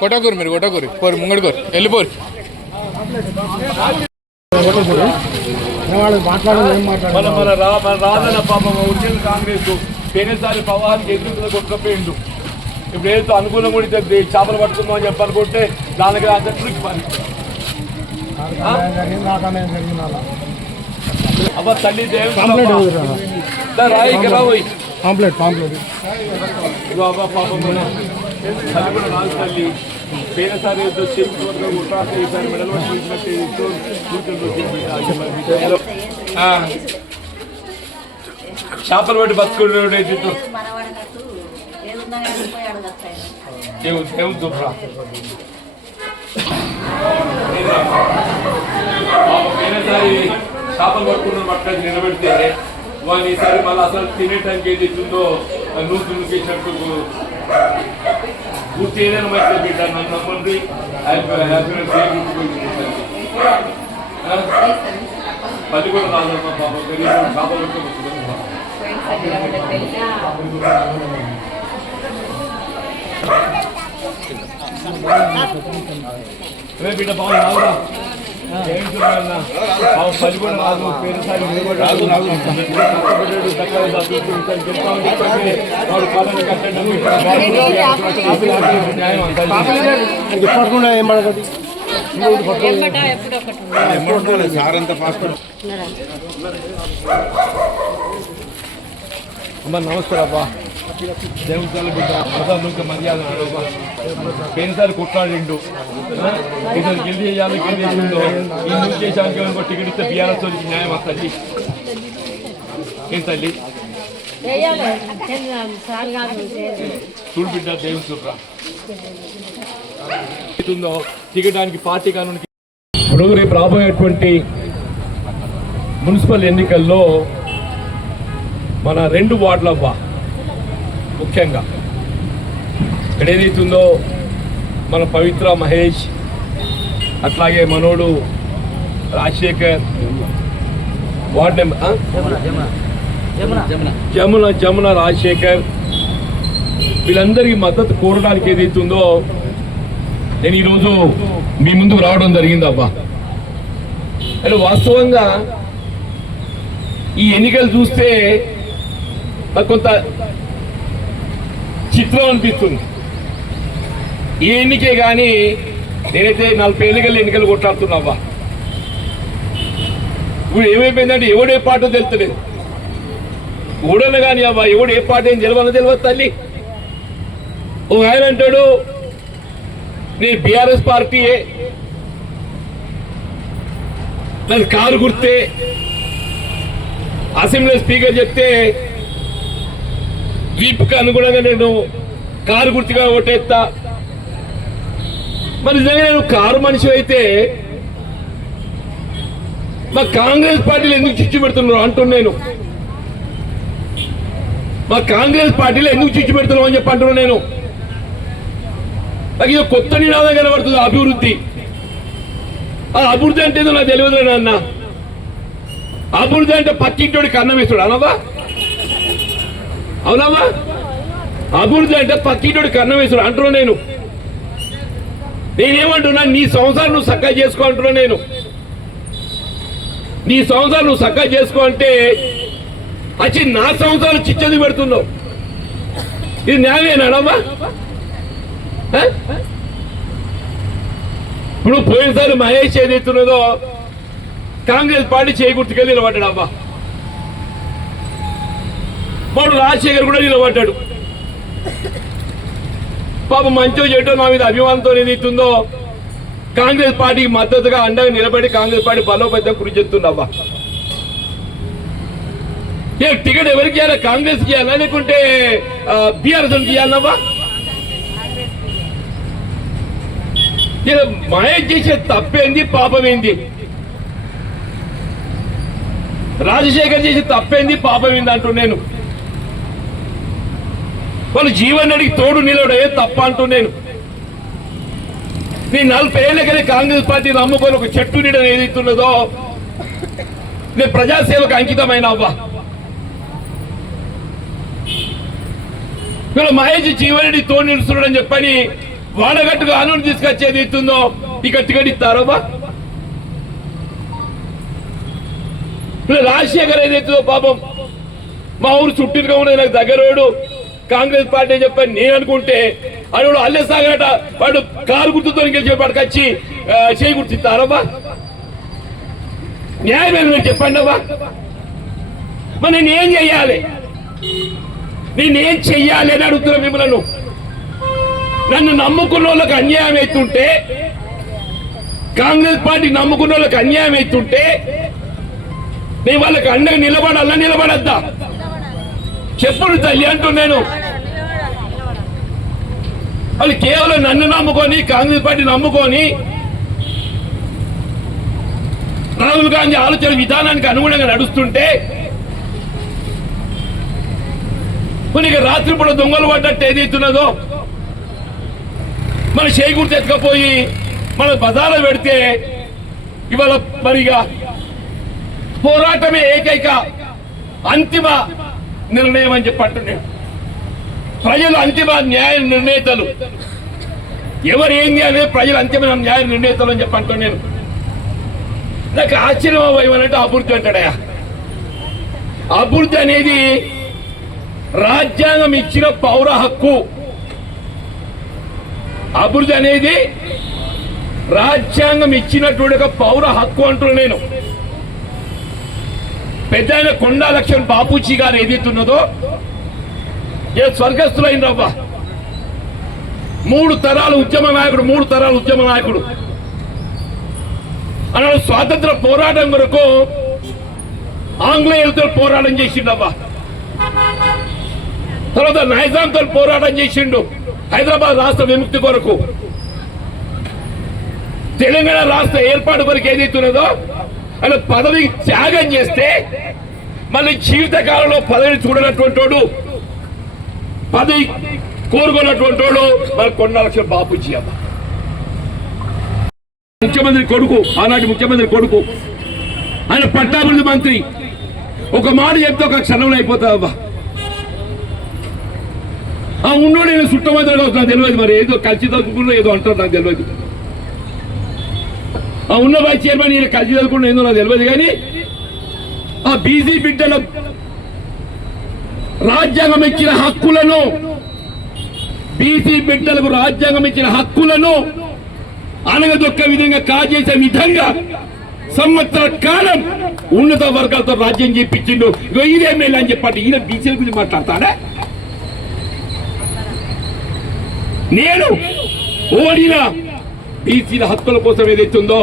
కొట్టకూరు మీరు కొట్టకూరు. పోరు ముంగడుకోరు వెళ్ళిపోరు రాదన్న పాపం వచ్చిన కాంగ్రెస్ పోయినసారి పవానికి ఎదురు కొట్టకపోయిండు ఇప్పుడు ఏదో అనుకూలం కూడా చేపలు పట్టుకుందాం అని చెప్పనుకుంటే దానికి ఆ చెట్లు పని. జరిగింది నాకు అనేది జరిగింది అలా అవ్వ తల్లి దేవుడు పాంప్లెట్ ఎవరు? దా రాయి పోయి. పాంప్లెట్ పాపం తల్లి కూడా రాదు తల్లి. మెడలు. చేపలు పట్టి బతుకుడు మనవాడినట్టు ఏదున్నా కానీ పోయి అడగచ్చు దేవుడు దేవుడు దుబ్రా పోయినసారి చేపలు పట్టుకున్న పట్టుకొని నిలబెడితే వాళ్ళు ఈసారి మళ్ళీ అసలు తినేటానికి ఏది ఇస్తుందో నూరు తుణుకేసినట్టు పూర్తి ఏదైనా మంచిగా బిడ్డ నన్ను నమ్మండి. పది కూడా రాదమ్మా పాపం తెలియదు. చేపలు పట్టుకొని బిడ్డ బాగా రావురా. ఏంటి రాదు పేరు రాదు రాదు పట్టుకుండా ఏం అమ్మ నమస్కారం అబ్బా. దేవతలు తల్లి బిడ్డ మర్యాద అడగబ్బా కొట్లాడిండు ఇతను గెలిచి చేయాలి గెలిచి చేసిందో ఈ నుంచి చేసానికి అనుకో టికెట్ ఇస్తే బీఆర్ఎస్ వాళ్ళకి న్యాయం వస్తుంది ఏం తల్లి చూడు బిడ్డ దేవుని చూడరా అవుతుందో టికెటానికి పార్టీ కానూనికి ఇప్పుడు రేపు రాబోయేటువంటి మున్సిపల్ ఎన్నికల్లో మన రెండు వార్డులవ్వా. ముఖ్యంగా. ఇక్కడ ఏదైతుందో మన పవిత్ర మహేష్ అట్లాగే మనోడు రాజశేఖర్ వార్డ్ నెంబర్ జమున జమున రాజశేఖర్. వీళ్ళందరికీ మద్దతు కోరడానికి ఏదైతుందో నేను ఈరోజు మీ ముందుకు రావడం జరిగింది అబ్బా. అంటే వాస్తవంగా ఈ ఎన్నికలు చూస్తే నాకు కొంత చిత్రం అనిపిస్తుంది. ఈ ఎన్నికే కానీ నేనైతే నలభై ఎన్నికలు ఎన్నికలు కొట్లాడుతున్నావా ఇప్పుడు ఏమైపోయిందంటే ఎవడు ఏ పాటో తెలుస్తలేదు. ఓడన కానీ అవ్వ ఎవడు ఏ పాట ఏం తెలియాలో తెలియదు తల్లి. ఓ ఆయన అంటాడు నేను బీఆర్ఎస్ పార్టీయే. నాకు కారు గుర్తే అసెంబ్లీ స్పీకర్ చెప్తే వీపుకి అనుగుణంగా నేను కారు గుర్తుగా ఓటేస్తా మరి నిజంగా నేను కారు మనిషి అయితే మా కాంగ్రెస్ పార్టీలు ఎందుకు చిచ్చు పెడుతున్నారు అంటున్నాను నేను. మా కాంగ్రెస్ పార్టీలో ఎందుకు చిచ్చు పెడుతున్నావు అని చెప్పి అంటున్నాను నేను. నాకు ఇది కొత్త నినాదం కనబడుతుంది అభివృద్ధి. ఆ అభివృద్ధి అంటే ఏదో నాకు తెలియదు నాన్న. అభివృద్ధి అంటే పక్కింటోడికి అన్నం ఇస్తాడు అనవా అవునమ్మా? అభివృద్ధి అంటే పక్కింటోడికి కన్నం వేసుడు అంటున్నా నేను. నేనేమంటున్నా నీ సంసారం నువ్వు చక్కగా చేసుకో అంటున్నా నేను. నీ సంసారం నువ్వు చక్కగా చేసుకో అంటే నా సంసారం చిచ్చది పెడుతున్నావు. ఇది న్యాయమేనాడమ్మా ఇప్పుడు పోయినసారి మహేష్ ఏదైతున్నదో కాంగ్రెస్ పార్టీ చేయకూర్తికెళ్ళి నిలబడ్డాడు అబ్బా. వాడు రాజశేఖర్ కూడా నిలబడ్డాడు. పాప మంచో చెడ్డో నా మీద అభిమానంతో ఏదైతుందో కాంగ్రెస్ పార్టీకి మద్దతుగా అండగా నిలబడి కాంగ్రెస్ పార్టీ బలోపేతం కృషి చేస్తుండబ్బా ఏ టికెట్ ఎవరికి ఇవ్వాలా కాంగ్రెస్ ఇవ్వాలా లేకుంటే బీఆర్ఎస్కి ఇలా మహేష్ చేసే తప్పేంది? పాపమేంది? రాజశేఖర్ చేసే తప్పేంది? పాపమేంది అంటూ నేను వాళ్ళు జీవన్ తోడు నిలవడే తప్ప అంటూ నేను. నీ నలభై ఏళ్ళకనే కాంగ్రెస్ పార్టీ నమ్ముకొని ఒక చెట్టు నీడని ఏదైతున్నదో నేను ప్రజాసేవకు అంకితమైన అవ్వా. ఇక్కడ మహేష్ జీవరెడ్డి తోడు నిలుస్తున్నాడని చెప్పని వాడగట్టుగా అనుని తీసుకొచ్చేది ఇస్తుందో ఇక టికెట్ ఇస్తారో బా రాజశేఖర్ ఏదైతుందో పాపం మా ఊరు చుట్టూరుగా ఉండేది నాకు దగ్గరోడు. కాంగ్రెస్ పార్టీ చెప్పని నేను అనుకుంటే అడు అల్లె సాగరట వాడు కారు గుర్తుతో గెలిచేపాటికి వచ్చి చేయి గుర్తిస్తారబ్బా న్యాయమైన మీరు చెప్పండి అవ్వా మరి నేను ఏం చెయ్యాలి? నేనేం చెయ్యాలి అని అడుగుతున్నా మిమ్మల్ని. నన్ను నమ్ముకున్న వాళ్ళకి అన్యాయం అవుతుంటే కాంగ్రెస్ పార్టీ నమ్ముకున్న వాళ్ళకి అన్యాయం అవుతుంటే నేను వాళ్ళకి అండగా నిలబడాలా నిలబడద్దా? చెప్పుడు తల్లి అంటూ నేను. వాళ్ళు కేవలం నన్ను నమ్ముకొని కాంగ్రెస్ పార్టీ నమ్ముకొని రాహుల్ గాంధీ ఆలోచన విధానానికి అనుగుణంగా నడుస్తుంటే కొన్ని రాత్రిపూట దొంగలు పడ్డట్టు ఏదైతున్నదో మన చేకూర్తి ఎత్తుకపోయి మన బజార్లో పెడితే ఇవాళ మరిగా పోరాటమే ఏకైక అంతిమ నిర్ణయం అని చెప్పి ప్రజలు అంతిమ న్యాయ నిర్ణేతలు. ఎవరు ఏం చేయాలి ప్రజలు అంతిమ న్యాయ నిర్ణేతలు అని చెప్పంటూ నేను. నాకు ఆశ్చర్యం ఏమనంటే అభివృద్ధి అంటాడయా అభివృద్ధి అనేది రాజ్యాంగం ఇచ్చిన పౌర హక్కు. అభివృద్ధి అనేది రాజ్యాంగం ఇచ్చినటువంటి ఒక పౌర హక్కు అంటున్నా నేను. పెద్ద ఆయన కొండా లక్ష్మణ్ బాపూజీ గారు ఏదైతున్నదో ఏ స్వర్గస్థులైన రవ్వ. మూడు తరాల ఉద్యమ నాయకుడు మూడు తరాల ఉద్యమ నాయకుడు. అన్నాడు స్వాతంత్ర పోరాటం కొరకు ఆంగ్లేయులతో పోరాటం చేసిండవ్వా తర్వాత నైజాంతో పోరాటం చేసిండు హైదరాబాద్ రాష్ట్ర విముక్తి కొరకు. తెలంగాణ రాష్ట్ర ఏర్పాటు కొరకు ఏదైతున్నదో ఆయన పదవి త్యాగం చేస్తే మళ్ళీ జీవితకాలంలో పదవిని చూడనటువంటి వాడు పదవి కోరుకున్నటువంటి వాడు మన కొండ బాపూజీ అమ్మ. ముఖ్యమంత్రి కొడుకు ఆనాటి ముఖ్యమంత్రి కొడుకు. ఆయన పట్టాభివృద్ధి మంత్రి. ఒక మాట చెప్తే ఒక క్షణంలో అయిపోతుంది ఆ ఉన్నోడు నేను సుట్టమైన తెలియదు మరి. ఏదో కలిసి తగ్గుకున్నా ఏదో అంటారు నాకు తెలియదు. ఉన్న వైస్ చైర్మన్ ఈయన కలిసి చదువుకున్న ఏందో నాకు తెలియదు కానీ ఆ బీసీ బిడ్డల రాజ్యాంగం ఇచ్చిన హక్కులను బీసీ బిడ్డలకు రాజ్యాంగం ఇచ్చిన హక్కులను అనగదొక్క విధంగా కాజేసే విధంగా సంవత్సర కాలం ఉన్నత వర్గాలతో రాజ్యం చేపించిండు. ఇగో ఇదే మేలు అని చెప్పండి. ఈయన బీసీల గురించి మాట్లాడతాడా? నేను ఓడినా బీసీల హక్కుల కోసం ఏదైతుందో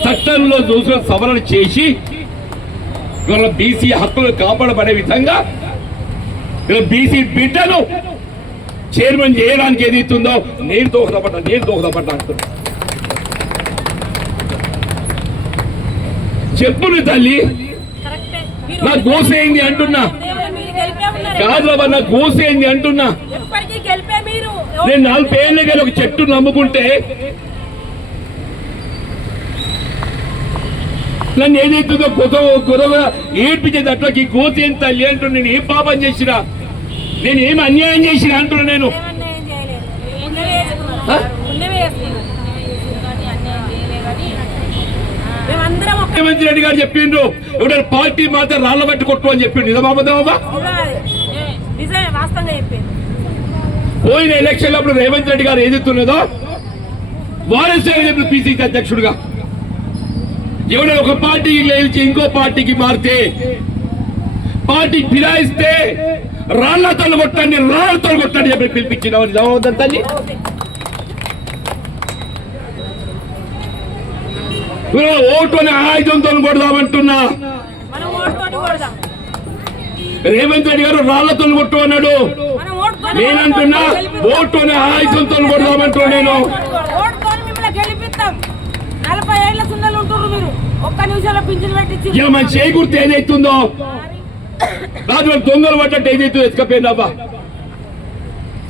చట్టంలో చూసిన సవరణ చేసి ఇవాళ బీసీ హక్కులు కాపాడబడే విధంగా ఇలా బీసీ బిడ్డను చైర్మన్ చేయడానికి ఏదైతుందో నేను దోహదపడ్డా నేను దోహదపడ్డా అంటున్నా చెప్పులు తల్లి. నా గోసేయింది అంటున్నా మీరు- మీరు గెలిపే ఉన్నారు. కాదు నా గోసేయింది అంటున్నా నేను నలభై ఏళ్ళ కానీ ఒక చెట్టు నమ్ముకుంటే నన్ను ఏదైతుందో గొడవ గొడవ ఏడ్పించేది అట్లకి గోతి ఎంత తల్లి అంటున్నా నేను ఏం పాపం చేసినా? నేను ఏం అన్యాయం చేసినా అంటున్నా నేను? ముఖ్యమంత్రి రెడ్డి గారు చెప్పిండ్రు ఎవరైనా పార్టీ మాత్రం రాళ్ళ బట్టి కొట్టు అని చెప్పిండు నిజమా అబద్ధమా? నిజమే. నిజమే వాస్తవంగా చెప్పేది పోయిన ఎలక్షన్ అప్పుడు రేవంత్ రెడ్డి గారు ఏదైతున్నదో వారసుగా చెప్పిన పిసిసి అధ్యక్షుడిగా. ఎవడో ఒక పార్టీ లేచి ఇంకో పార్టీకి మారితే పార్టీ ఫిరాయిస్తే రాళ్ళతో కొట్టండి రాళ్ళతో కొట్టండి చెప్పి పిలిపించిన తల్లి? ఓటు అనే ఆయుధంతో కొడదామంటున్నా. రేవంత్ రెడ్డి గారు రాళ్ళతో కొట్టు అన్నాడు. నేనంటున్నా. ఓటు అనే ఆయుధంతో కొడదామంటున్నా నేను. ఒక్క నిమిషంలో పింఛన్ పెట్టించి ఇక మన చేకూర్తి ఏదైతుందో? రాజు దొంగలు పడ్డట్టు ఏదైతే ఎత్తుకపోయిందబ్బా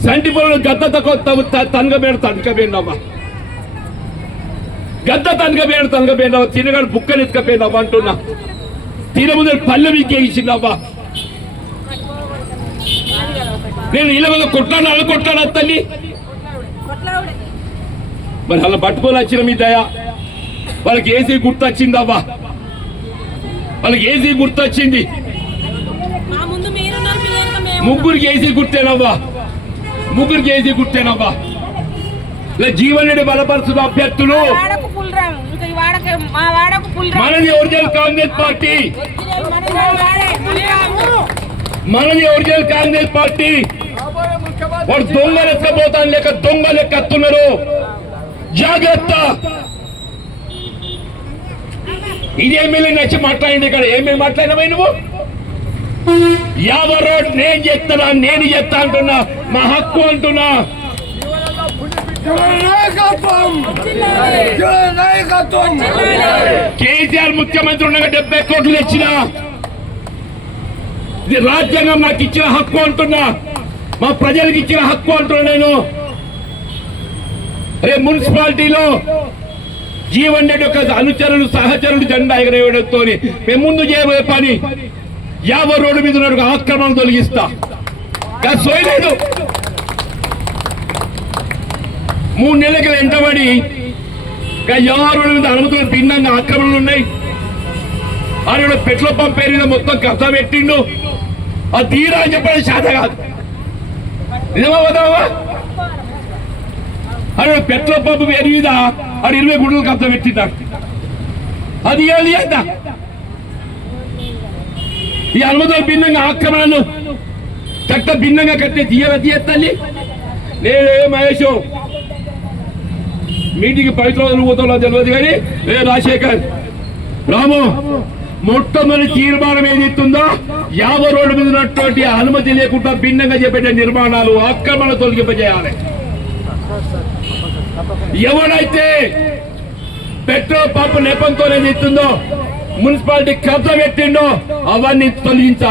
సంటి పొలం గద్ద తక్కువ తనక పెడ తనకపోయిందబ్బా గద్ద తనకపోయినా తనకపోయినావా తినగాడు బుక్కలు ఎత్తుకపోయినావా అంటున్నా. తిన ముందు పల్లె వికేసిందవ్వా నేను ఇలా మీద కొట్టాను అలా కొట్టాను తల్లి? మరి అలా పట్టుకొని వచ్చిన మీ దయ. వాళ్ళకి ఏసీ గుర్తొచ్చిందవ్వా? వాళ్ళకి ఏసీ గుర్తొచ్చింది. ముగ్గురికి ఏసీ గుర్తేనవ్వా? ముగ్గురికి ఏసీ గుర్తేనవ్వా? ఇలా జీవన్ రెడ్డి బలపరుస్తున్న అభ్యర్థులు మనది ఒరిజినల్ కాంగ్రెస్ పార్టీ. మనది ఒరిజినల్ కాంగ్రెస్ పార్టీ. వాడు దొంగ లెక్కపోతాను లేక దొంగ లెక్కస్తున్నారు జాగ్రత్త. ఇది ఎమ్మెల్యే నచ్చి మాట్లాడింది ఇక్కడ. ఏమేమి మాట్లాడినావా నువ్వు? యావ రోడ్ నేను చెప్తానా నేను చెప్తా అంటున్నా. మా హక్కు అంటున్నా. కేసీఆర్ ముఖ్యమంత్రి ఉండగా డెబ్బై కోట్లు తెచ్చిన. ఇది రాజ్యాంగం నాకు ఇచ్చిన హక్కు అంటున్నా. మా ప్రజలకు ఇచ్చిన హక్కు అంటున్నా నేను. రే మున్సిపాలిటీలో జీవన్ రెడ్డి యొక్క అనుచరులు సహచరులు జెండా ఎగరేయడంతో మేము ముందు చేయబోయే పని యాభై రోడ్డు మీద ఉన్న ఆక్రమణ తొలగిస్తా. సోయలేదు. మూడు నెలలకి వెంటబడి యాభై రోడ్డు మీద అనుమతులు భిన్నంగా ఆక్రమణలు ఉన్నాయి. ఆడ పెట్రోల్ పంప్ పేరు మీద మొత్తం కథ పెట్టిండు. ఆ తీరా అని చెప్పడం శాత కాదు. నిజమా వదావా అరే పెట్రోల్ పంప్ ఎనిమిదా? అది ఇరవై గుంటలు కథ పెట్టిందా అది ఏది ఎంత ఈ అనుమతులు భిన్నంగా ఆక్రమణలు చట్ట భిన్నంగా కట్టే తీయవ తీయత్తల్లి నేనే మహేష్. మీటింగ్ పవిత్ర పోతాలో తెలియదు కానీ ఏ రాజశేఖర్ రాము మొట్టమొదటి తీర్మానం ఏది యాభై రోడ్డు మీద ఉన్నటువంటి అనుమతి లేకుండా భిన్నంగా చేపట్టే నిర్మాణాలు ఆక్రమణ తొలగింపజేయాలి. ఎవడైతే పెట్రోల్ పంప్ నెపంతో ఏది మున్సిపాలిటీ కబ్జా పెట్టిండో అవన్నీ తొలగించాలి.